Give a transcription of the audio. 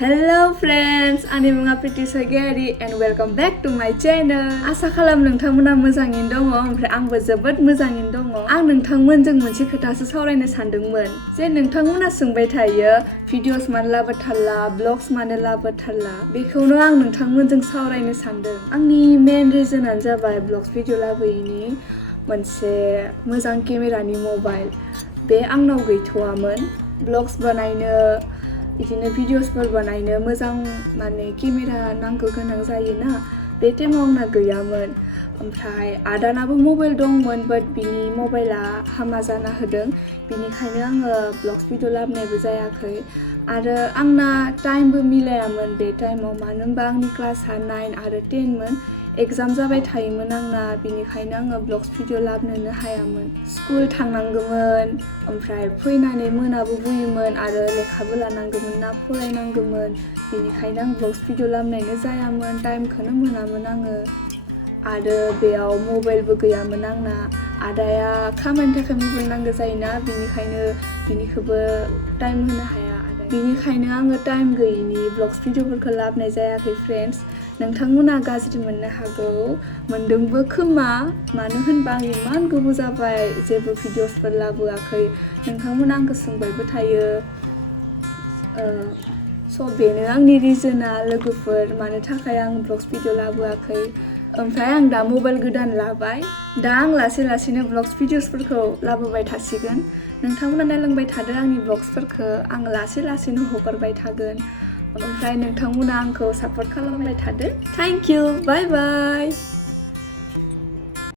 Hello friends, आंनि मुङा Business Inquary and welcome back to my channel. आसा खालाम नोंथांमोना मोजाङैनो दङ ओमफ्राय आंबो जोबोद मोजाङैनो दङ। आं नोंथांमोनजों मोनसे खोथासो सावरायनो सानदोंमोन जे नोंथांमोना सोंबाय थायो भिडिअस मानो लाबोथारला ब्लग्स मानो लाबोथारला बेखौनो आं नोंथांमोनजों सावरायनो सानदों। आंनि मेन रिजनानो जाबाय ब्लग्स भिडिअ लाबोयैनि मोनसे मोजां केमेरानि मबाइल बे आंनाव गैथ'वामोन। ब्लग्स बानायनो बिदिनो भिडिअसफोर बानायनो मोजां माने केमेरा नांगौ गोनां जायोना बे टाइमाव आंना गैयामोन। ओमफ्राय आदानाबो मबाइल दंमोन बाट बिनि मबाइला हामा जाना होदों बिनिखायनो आङो ब्लग्स भिडिअ लाबोनायबो जायाखै आरो आंना टाइमबो मिलायामोन बे टाइमाव मानो होनबा आंनि क्लासआ 9 आरो 10 मोन एग्जाम जाबाय थायोमोन आंना बिनिखायनो आङो ब्लग्स भिडिअ लाबोनोनो हायामोन। स्कुल थांनांगौमोन ओमफ्राय फैनानै मोनाबो बुयोमोन आरो लेखाबो लानांगौमोन ना फरायनांगौमोन बिनिखायनो आं ब्लग्स भिडिअ लाबोनायनो जायामोन टाइमखौनो मोनामोन आङो आरो बेयाव मबाइलबो गैयामोन आंना। आदाया खामानिनि थाखाय मबाइल नांगौ जायोना बिनिखायनो बिनिखौबो टाइम होनो हाया बिनिखायनो आङो टाइम गैयिनि ब्लग्स भिडिअफोरखौ लाबोनाय जायाखै फ्रेन्ड्स। नोंथांमोना गाज्रि मोननो हागौ मोनदोंबो खोमा मानो होनबा आं इमान गोबाव जाबाय जेबो भिडिअसफोर लाबोआखै नोंथांमोना आंखौ सोंबायबो थायो स' बेनो आंनि रिजोना लोगोफोर मानो थाखाय आं ब्लग्स भिडिअ लाबोआखै। ओमफ्राय आं दा मबाइल गोदान लाबाय दा आं लासै लासैनो ब्लग्स भिडिअसफोरखौ लाबोबाय थासिगोन। नोंथांमोना नायलांबाय थादो आंनि ब्लग्सफोरखौ आं लासै लासैनो हगारबाय थागोन ओमफ्राय नोंथांमोना आंखौ सापर्ट खालामबाय थादो। थैंक इउ बाय बाय।